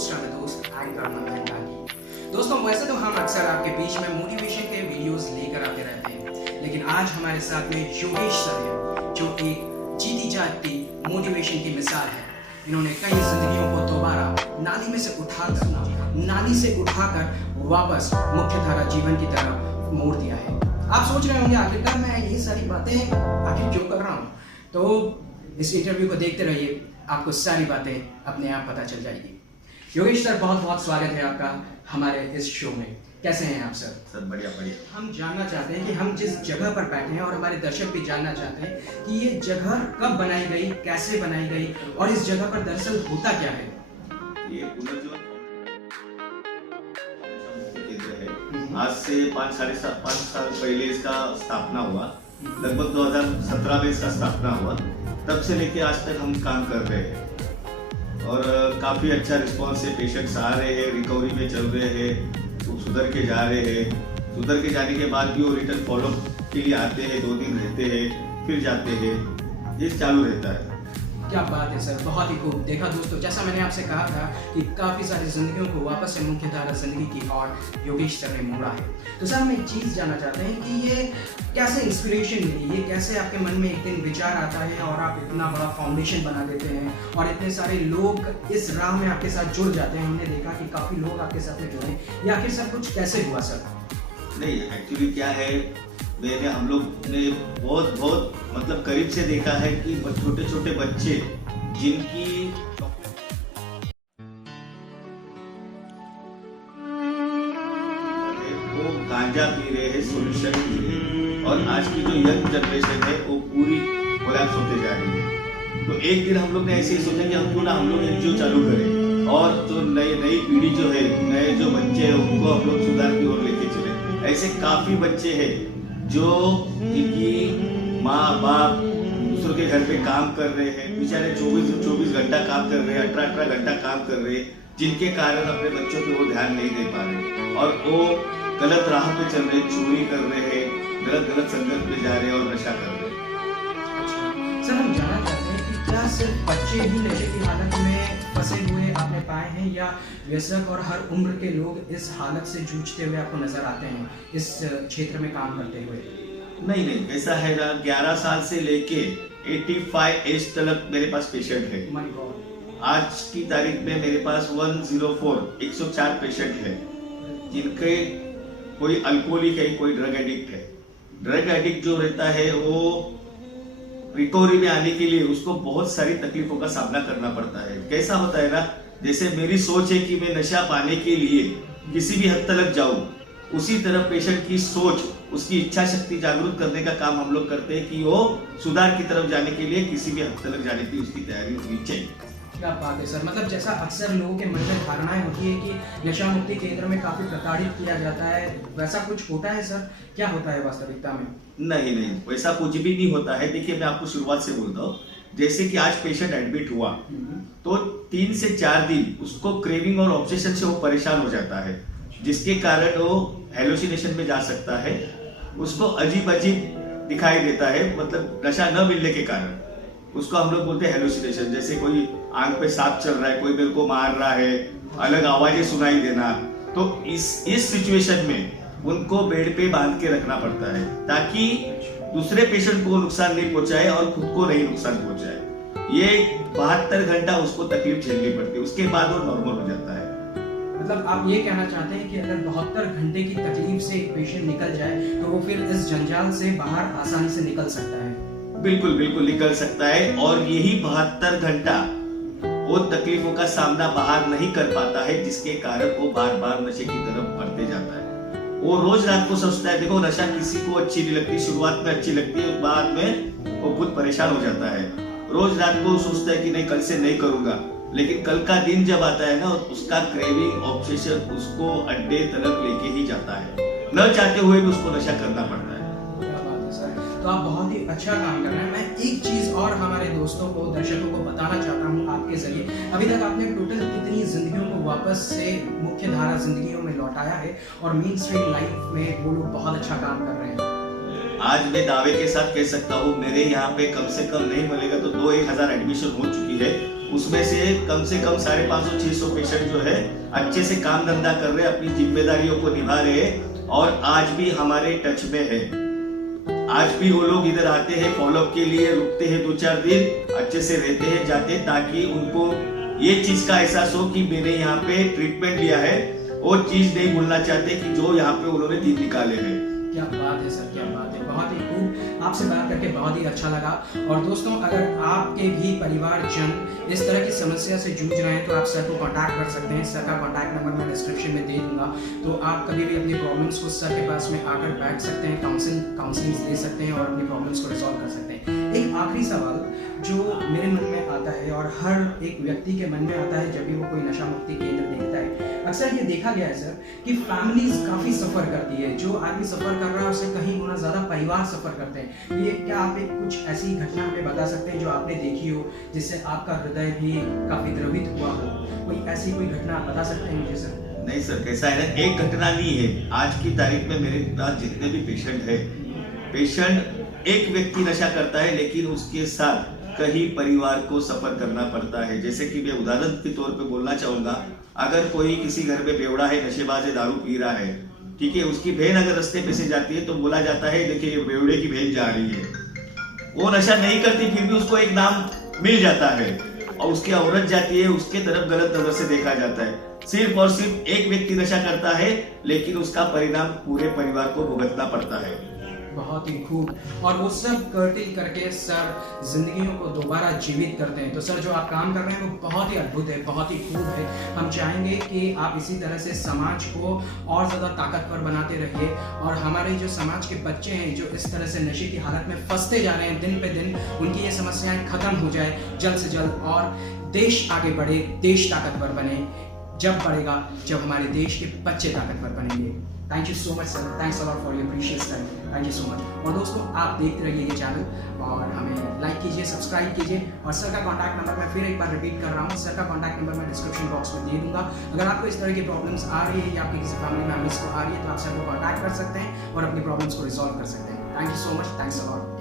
Host और दोस्त anchor मंथन गांधी। दोस्तों, वैसे तो हम अक्सर आपके बीच में मोटिवेशन के वीडियोस लेकर आते रहते हैं, लेकिन आज हमारे साथ में योगेश सर हैं, जो एक जीती जागती मोटिवेशन की मिसाल है। इन्होंने कई जिंदगियों को दोबारा नाली से उठाकर वापस मुख्यधारा जीवन की तरफ मोड़ दिया है। आप सोच रहे होंगे आखिरकार मैं ये सारी बातें आखिर क्यों कर रहा हूँ, तो इस इंटरव्यू को देखते रहिए, आपको सारी बातें अपने आप पता चल जाएगी। योगेश सर, बहुत बहुत स्वागत है आपका हमारे इस शो में। कैसे हैं आप सर? सर बढ़िया बढ़िया। हम जानना चाहते हैं कि हम जिस जगह पर बैठे हैं और हमारे दर्शक भी जानना चाहते हैं कि ये जगह कब बनाई गई, कैसे बनाई गई और इस जगह पर दरअसल होता क्या है। ये पुनर्जीवन केंद्र है। आज से 5 साल पहले इसका स्थापना हुआ। लगभग 2017 में इसका स्थापना हुआ। तब से लेके आज तक हम काम कर रहे हैं और काफ़ी अच्छा रिस्पॉन्स है। पेशेंट्स आ रहे हैं, रिकवरी में चल रहे हैं, सुधर के जा रहे हैं। सुधर के जाने के बाद भी वो रिटर्न फॉलोअप के लिए आते हैं, 2 दिन रहते हैं, फिर जाते हैं। ये चालू रहता है। क्या बात है सर, बहुत ही खूब। देखा दोस्तों, जैसा मैंने आपसे कहा था कि काफ़ी सारी जिंदगियों को वापस से मुख्यधारा जिंदगी की ओर योगेश सर ने मोड़ा है। तो सर, हम एक चीज़ जानना चाहते हैं कि ये कैसे इंस्पिरेशन मिली, ये कैसे आपके मन में एक दिन विचार आता है और आप इतना बड़ा फाउंडेशन बना देते हैं और इतने सारे लोग इस राह में आपके साथ जुड़ जाते हैं। हमने देखा कि काफ़ी लोग आपके साथ में जुड़े। ये आखिर सब कुछ कैसे हुआ सर? नहीं, एक्चुअली क्या है, हम लोग ने बहुत मतलब करीब से देखा है कि छोटे छोटे बच्चे जिनकी वो गांजा पी रहे हैं, सोल्यूशन पी रहे हैं, और आज की जो यंग जनरेशन है वो पूरी कोलैप्स होते जा रही है। तो एक दिन हम लोग ने ऐसे ही सोचा कि हम क्यों ना हम लोग एनजीओ चालू करें और जो नई पीढ़ी जो है, नए जो बच्चे हैं, उनको हम लोग सुधार की ओर लेके चले। ऐसे काफी बच्चे हैं जो जिनकी माँ बाप दूसरों के घर पे काम कर रहे हैं, बेचारे 24 घंटा काम कर रहे हैं, 18 घंटा काम कर रहे हैं, जिनके कारण अपने बच्चों पे वो ध्यान नहीं दे पा रहे और वो गलत राह पे चल रहे, चोरी कर रहे हैं, गलत संगत में जा रहे हैं और नशा कर रहे हैं। सर, हम जानना चाहते हैं कि क्या सिर्फ बच्चे ही नशे की हालत में फंसे हुए आपने पाए हैं या व्यसक और हर उम्र के लोग इस हालत से जूझते हुए आपको नजर आते हैं इस क्षेत्र में काम करते हुए? नहीं, ऐसा है ना, 11 साल से लेके 85 एज तक मेरे पास पेशेंट है। आज की तारीख में मेरे पास 104 पेशेंट है, जिनके कोई अल्कोहलिक है, कोई ड्रग एडिक्ट है। ड्रग एडिक्ट जो रहता है वो रिकवरी में आने के लिए उसको बहुत सारी तकलीफों का सामना करना पड़ता है। कैसा होता है ना, जैसे मेरी सोच है कि मैं नशा पाने के लिए किसी भी हद तक जाऊं, उसी तरह पेशेंट की सोच, उसकी इच्छा शक्ति जागरूक करने का काम हम लोग करते हैं कि वो सुधार की तरफ जाने के लिए किसी भी हद तक जाने की उसकी तैयारी होनी चाहिए। क्या बात है सर, मतलब जैसा अक्सर लोगों के मन में धारणाएं होती है कि नशा मुक्ति केंद्र में काफी प्रताड़ित किया जाता है, वैसा कुछ होता है सर? क्या होता है वास्तविकता में? नहीं, वैसा कुछ भी नहीं होता है। देखिए, मैं आपको शुरुआत से बोलता हूँ। जैसे कि आज पेशेंट एडमिट हुआ तो 3 से 4 दिन उसको क्रेविंग और ऑब्सेशन से वो परेशान हो जाता है, जिसके कारण वो हेलुसिनेशन में जा सकता है। उसको अजीब दिखाई देता है, मतलब नशा न मिलने के कारण उसको हम लोग बोलते हैं हेलुसिनेशन। जैसे कोई आंख पे सांप चल रहा है, कोई मेरे को मार रहा है, अलग आवाजें सुनाई देना। तो इस सिचुएशन में उनको बेड पे बांध के रखना पड़ता है ताकि दूसरे पेशेंट को नुकसान नहीं पहुंचाए और खुद को नहीं नुकसान पहुंचाए। ये 72 घंटा उसको तकलीफ झेलनी पड़ती है, उसके बाद वो नॉर्मल हो जाता है। मतलब आप ये कहना चाहते हैं कि अगर 72 घंटे की तकलीफ से एक पेशेंट निकल जाए तो वो फिर इस जंजाल से बाहर आसानी से निकल सकता है? बिल्कुल निकल सकता है। और यही 72 घंटा वो तकलीफों का सामना बाहर नहीं कर पाता है, जिसके कारण वो बार नशे की तरफ बढ़ते जाता है। वो रोज रात को सोचता है, देखो नशा किसी को अच्छी नहीं लगती, शुरुआत में अच्छी लगती है, बाद में वो खुद परेशान हो जाता है। रोज रात को सोचता है कि नहीं, कल से नहीं करूंगा, लेकिन कल का दिन जब आता है ना, उसका क्रेविंग, ऑब्सेशन उसको अड्डे तक लेके ही जाता है। न चाहते हुए भी उसको नशा करना पड़ता है। तो आप बहुत ही अच्छा काम कर रहे हैं। मैं एक चीज और हमारे दोस्तों को, दर्शकों को बताना चाहता हूँ आपके जरिए। अभी तक आपने टोटल कितनी जिंदगियों को वापस से मुख्य धारा जिंदगियों में लौटाया है और मेन स्ट्रीम लाइफ में वो लोग बहुत अच्छा काम कर रहे हैं? आज मैं दावे के साथ कह सकता हूँ मेरे यहाँ पे कम से कम नहीं बोलेगा तो 2-1,000 एडमिशन हो चुकी है। उसमें से कम 550-600 पेशेंट जो है अच्छे से काम धंधा कर रहे, अपनी जिम्मेदारियों को निभा रहे और आज भी हमारे टच में है। आज भी वो लोग इधर आते हैं फॉलोअप के लिए, रुकते हैं 2-4 दिन, अच्छे से रहते हैं, जाते हैं, ताकि उनको ये चीज का एहसास हो कि मैंने यहाँ पे ट्रीटमेंट लिया है, वो चीज नहीं भूलना चाहते कि जो यहाँ पे उन्होंने दिन निकाले हैं। क्या बात है सर, क्या बात है, बहुत ही खूब। आपसे बात करके बहुत ही अच्छा लगा। और दोस्तों, अगर आपके भी परिवारजन इस तरह की समस्या से जूझ रहे हैं तो आप सर को कांटेक्ट कर सकते हैं। सर का कांटेक्ट नंबर मैं डिस्क्रिप्शन में दे दूंगा, तो आप कभी भी अपनी प्रॉब्लम्स को सर के पास में आकर बैठ सकते हैं, काउंसलिंग दे सकते हैं और अपनी प्रॉब्लम्स को रिजॉल्व कर सकते हैं। एक आखिरी सवाल जो मेरे मन में आता है और हर एक व्यक्ति के मन में आता है जब भी वो कोई नशा मुक्ति केंद्र देखता है, अक्सर ये देखा गया है सर कि फैमिलीज काफी सफर करती है। जो आदमी सफर कर रहा है उससे कहीं गुना ज्यादा परिवार सफर करते हैं। ये क्या आप एक कुछ ऐसी घटना हमें बता सकते हैं जो आपने देखी हो, जिससे आपका हृदय भी काफी द्रवित हुआ हो? कोई ऐसी कोई घटना आप बता सकते हैं मुझे सर? नहीं सर, कैसा है ना, एक घटना नहीं है। आज की तारीख में मेरे पास जितने भी पेशेंट है, पेशेंट एक व्यक्ति नशा करता है लेकिन उसके साथ कई परिवार को सफर करना पड़ता है। जैसे कि मैं उदाहरण के तौर पे बोलना चाहूंगा, अगर कोई किसी घर में बेवड़ा है, नशेबाज है, दारू पी रहा है, ठीक है, उसकी बहन अगर रास्ते पे से जाती है तो बोला जाता है देखिए ये बेवड़े की बहन जा रही है। वो नशा नहीं करती फिर भी उसको एक नाम मिल जाता है और उसकी औरत जाती है, उसके तरफ गलत नजर से देखा जाता है। सिर्फ और सिर्फ एक व्यक्ति नशा करता है लेकिन उसका परिणाम पूरे परिवार को भुगतना पड़ता है। बहुत ही खूब। और वो सब कर्टिल करके सर जिंदगियों को दोबारा जीवित करते हैं। तो सर जो आप काम कर रहे हैं वो बहुत ही अद्भुत है, बहुत ही खूब है। हम चाहेंगे कि आप इसी तरह से समाज को और ज़्यादा ताकतवर बनाते रहिए और हमारे जो समाज के बच्चे हैं जो इस तरह से नशे की हालत में फंसते जा रहे हैं, दिन पे दिन उनकी ये समस्याएं खत्म हो जाए जल्द से जल्द और देश आगे बढ़े, देश ताकतवर बने। जब बढ़ेगा जब हमारे देश के बच्चे ताकतवर बनेंगे। Thank you so much sir, thanks a lot for your precious time, thank you so much. और दोस्तों, आप देखते रहिए ये चैनल और हमें लाइक कीजिए, सब्सक्राइब कीजिए। और सर का कॉन्टैक्ट नंबर मैं फिर एक बार रिपीट कर रहा हूँ, सर का कॉन्टैक्ट नंबर मैं डिस्क्रिप्शन बॉक्स में दे दूंगा। अगर आपको इस तरह की प्रॉब्लम्स आ रही है या आपके किसी फैमिली मेम्बर्स को आ रही है तो आप सर को कॉन्टैक्ट कर सकते हैं और अपनी प्रॉब्लम्स को रिजॉल्व कर सकते हैं। Thank you so much, thanks a lot.